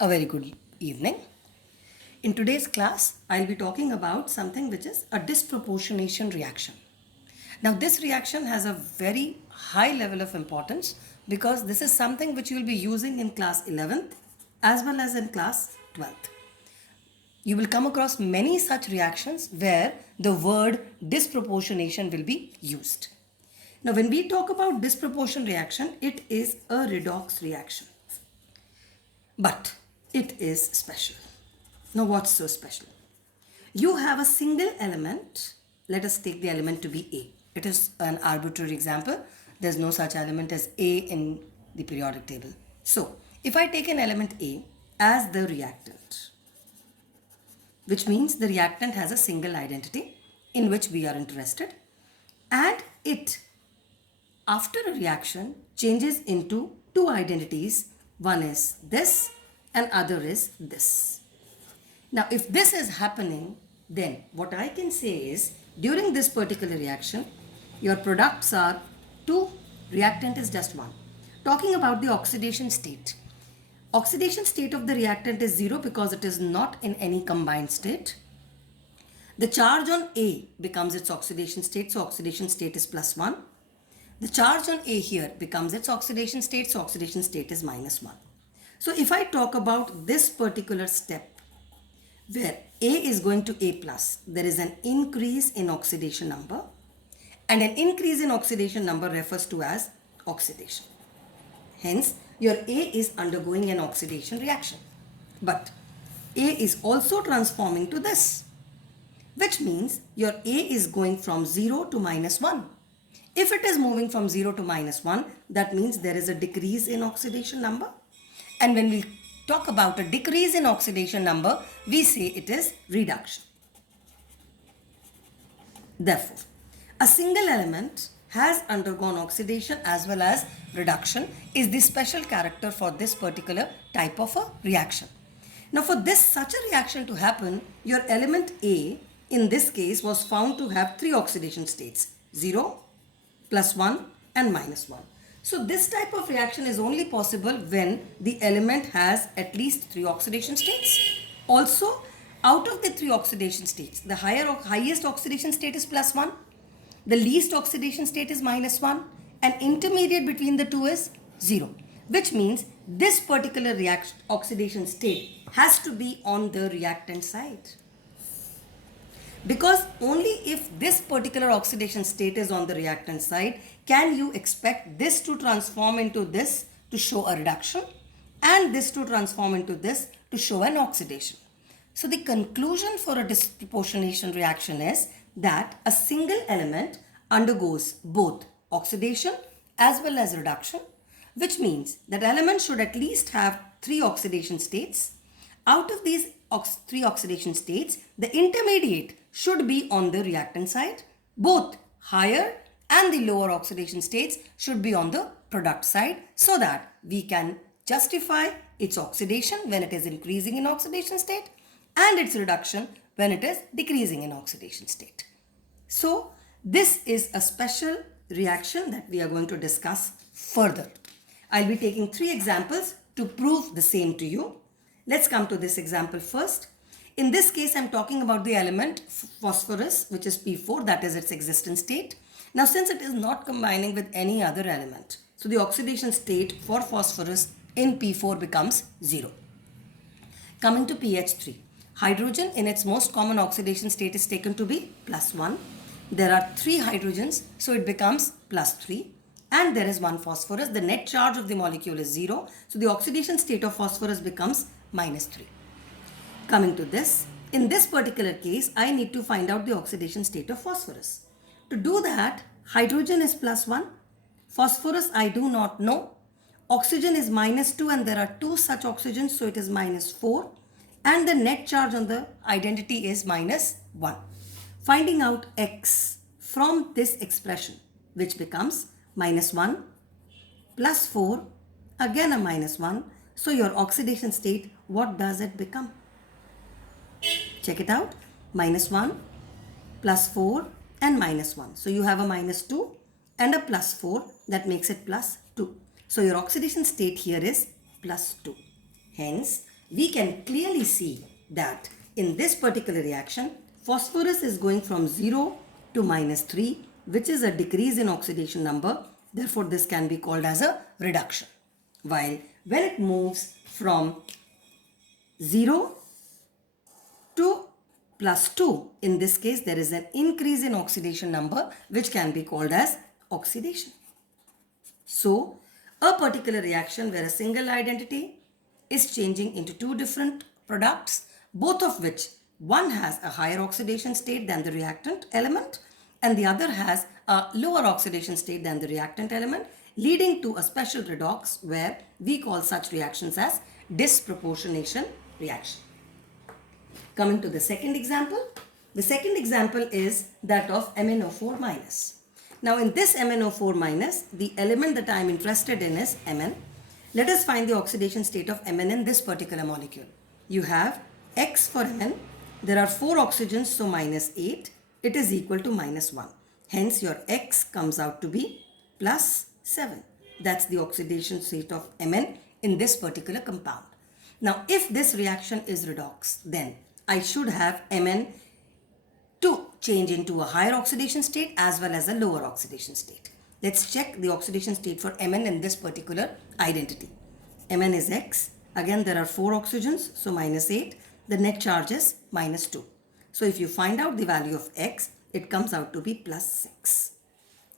A very good evening. In today's class, I'll be talking about something which is a disproportionation reaction. Now, this reaction has a very high level of importance because this is something which you will be using in class 11th as well as in class 12th. You will come across many such reactions where the word disproportionation will be used. Now, when we talk about disproportion reaction, it is a redox reaction. But it is special. Now, what's so special? You have a single element. Let us take the element to be A. It is an arbitrary example. There's no such element as A in the periodic table. So, if I take an element A as the reactant, which means the reactant has a single identity in which we are interested, and it, after a reaction, changes into two identities. One is this and other is this. Now, if this is happening, then what I can say is during this particular reaction, your products are 2, reactant is just 1. Talking about the oxidation state. Oxidation state of the reactant is 0 because it is not in any combined state. The charge on A becomes its oxidation state, so oxidation state is +1. The charge on A here becomes its oxidation state, so oxidation state is -1. So if I talk about this particular step where A is going to A+, there is an increase in oxidation number, and an increase in oxidation number refers to as oxidation. Hence, your A is undergoing an oxidation reaction. But A is also transforming to this, which means your A is going from 0 to -1. If it is moving from 0 to -1, that means there is a decrease in oxidation number. And when we talk about a decrease in oxidation number, we say it is reduction. Therefore, a single element has undergone oxidation as well as reduction is the special character for this particular type of a reaction. Now, for such a reaction to happen, your element A in this case was found to have 3 oxidation states: 0, +1 and -1. So this type of reaction is only possible when the element has at least 3 oxidation states. Also, out of the 3 oxidation states, the highest oxidation state is +1, the least oxidation state is -1, and intermediate between the two is 0, which means this particular oxidation state has to be on the reactant side. Because only if this particular oxidation state is on the reactant side can you expect this to transform into this to show a reduction and this to transform into this to show an oxidation. So the conclusion for a disproportionation reaction is that a single element undergoes both oxidation as well as reduction, which means that element should at least have 3 oxidation states. Out of these 3 oxidation states, the intermediate should be on the reactant side. Both higher and the lower oxidation states should be on the product side so that we can justify its oxidation when it is increasing in oxidation state and its reduction when it is decreasing in oxidation state. So this is a special reaction that we are going to discuss further. I'll be taking 3 examples to prove the same to you. Let's come to this example first. In this case, I'm talking about the element phosphorus, which is P4, that is its existence state. Now, since it is not combining with any other element, so the oxidation state for phosphorus in P4 becomes 0. Coming to pH3, hydrogen in its most common oxidation state is taken to be +1. There are 3 hydrogens, so it becomes +3. And there is 1 phosphorus. The net charge of the molecule is 0. So the oxidation state of phosphorus becomes -3. Coming to this, in this particular case, I need to find out the oxidation state of phosphorus. To do that, hydrogen is +1. Phosphorus I do not know. Oxygen is -2 and there are 2 such oxygens, so it is -4. And the net charge on the identity is -1. Finding out X from this expression, which becomes -1 +4, again a -1. So your oxidation state, what does it become? Check it out. -1, +4 and -1. So you have a -2 and a +4 that makes it +2. So your oxidation state here is +2. Hence, we can clearly see that in this particular reaction, phosphorus is going from 0 to -3, which is a decrease in oxidation number. Therefore, this can be called as a reduction. While when it moves from 0 to +2, in this case, there is an increase in oxidation number, which can be called as oxidation. So, a particular reaction where a single identity is changing into two different products, both of which one has a higher oxidation state than the reactant element and the other has a lower oxidation state than the reactant element, leading to a special redox where we call such reactions as disproportionation reaction. Coming to the second example, the second example is that of MnO4 minus. Now in this MnO4 minus, the element that I am interested in is Mn. Let us find the oxidation state of Mn in this particular molecule. You have X for Mn. There are 4 oxygens, so -8. It is equal to -1. Hence your X comes out to be +7. That's the oxidation state of Mn in this particular compound. Now if this reaction is redox, then I should have Mn to change into a higher oxidation state as well as a lower oxidation state. Let's check the oxidation state for Mn in this particular identity. Mn is X. Again, there are 4 oxygens, so -8. The net charge is -2. So if you find out the value of X, it comes out to be +6.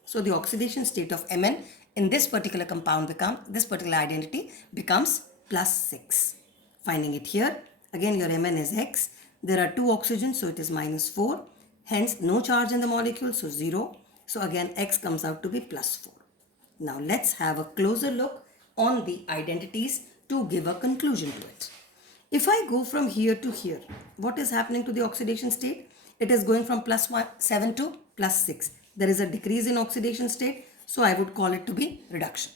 So the oxidation state of Mn in this particular compound this particular identity becomes +6. Finding it here, again your Mn is X. There are 2 oxygens, so it is -4. Hence, no charge in the molecule, so 0. So again, X comes out to be +4. Now let's have a closer look on the identities to give a conclusion to it. If I go from here to here, what is happening to the oxidation state? It is going from +7 to +6. There is a decrease in oxidation state, so I would call it to be reduction.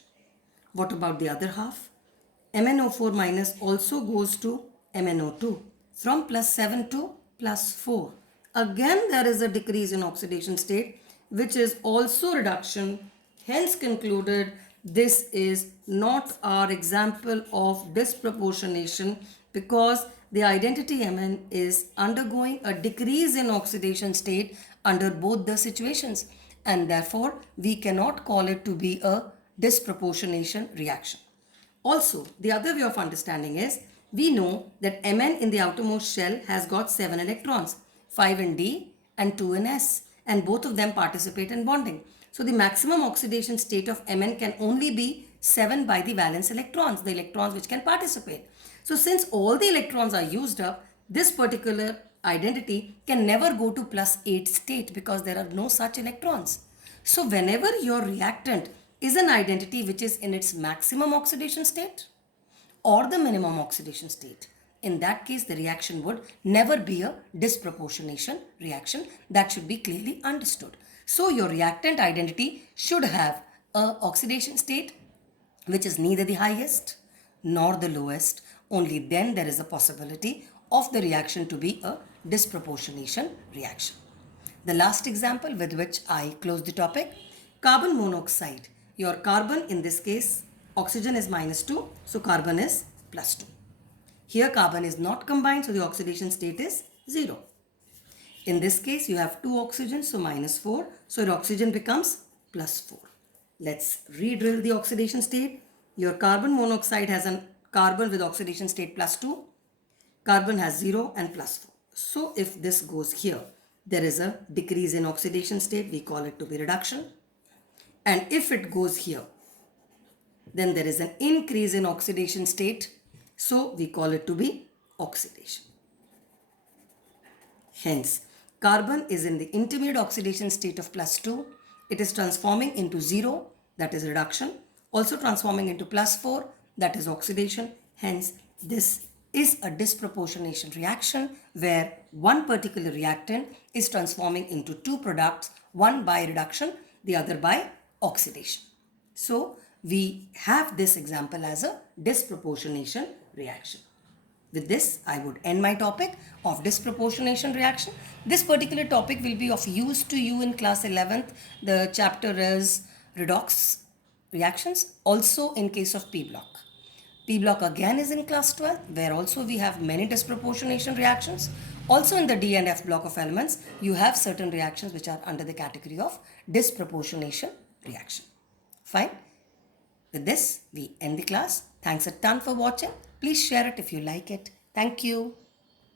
What about the other half? MnO4 minus also goes to MnO2 from +7 to +4. Again, there is a decrease in oxidation state, which is also reduction. Hence concluded, this is not our example of disproportionation because the identity Mn is undergoing a decrease in oxidation state under both the situations, and therefore we cannot call it to be a disproportionation reaction. Also, the other way of understanding is we know that Mn in the outermost shell has got 7 electrons, 5 in D and 2 in S, and both of them participate in bonding. So the maximum oxidation state of Mn can only be 7 by the valence electrons, the electrons which can participate. So since all the electrons are used up, this particular identity can never go to +8 state because there are no such electrons. So whenever your reactant is an identity which is in its maximum oxidation state or the minimum oxidation state, in that case the reaction would never be a disproportionation reaction. That should be clearly understood. So your reactant identity should have a oxidation state which is neither the highest nor the lowest. Only then there is a possibility of the reaction to be a disproportionation reaction. The last example with which I close the topic, carbon monoxide. Your carbon in this case, oxygen is -2, so carbon is +2. Here carbon is not combined, so the oxidation state is 0. In this case, you have 2 oxygens, so -4, so your oxygen becomes +4. Let's re-drill the oxidation state. Your carbon monoxide has a carbon with oxidation state +2, carbon has 0 and +4. So if this goes here, there is a decrease in oxidation state, we call it to be reduction. And if it goes here, then there is an increase in oxidation state, so we call it to be oxidation. Hence, carbon is in the intermediate oxidation state of +2. It is transforming into 0, that is reduction. Also transforming into +4, that is oxidation. Hence, this is a disproportionation reaction where one particular reactant is transforming into 2 products, one by reduction, the other by oxidation. So, we have this example as a disproportionation reaction. With this, I would end my topic of disproportionation reaction. This particular topic will be of use to you in class 11th. The chapter is redox reactions, also in case of P block. P block again is in class 12, where also we have many disproportionation reactions. Also in the D and F block of elements, you have certain reactions which are under the category of disproportionation reaction. Fine. With this, we end the class. Thanks a ton for watching. Please share it if you like it. Thank you.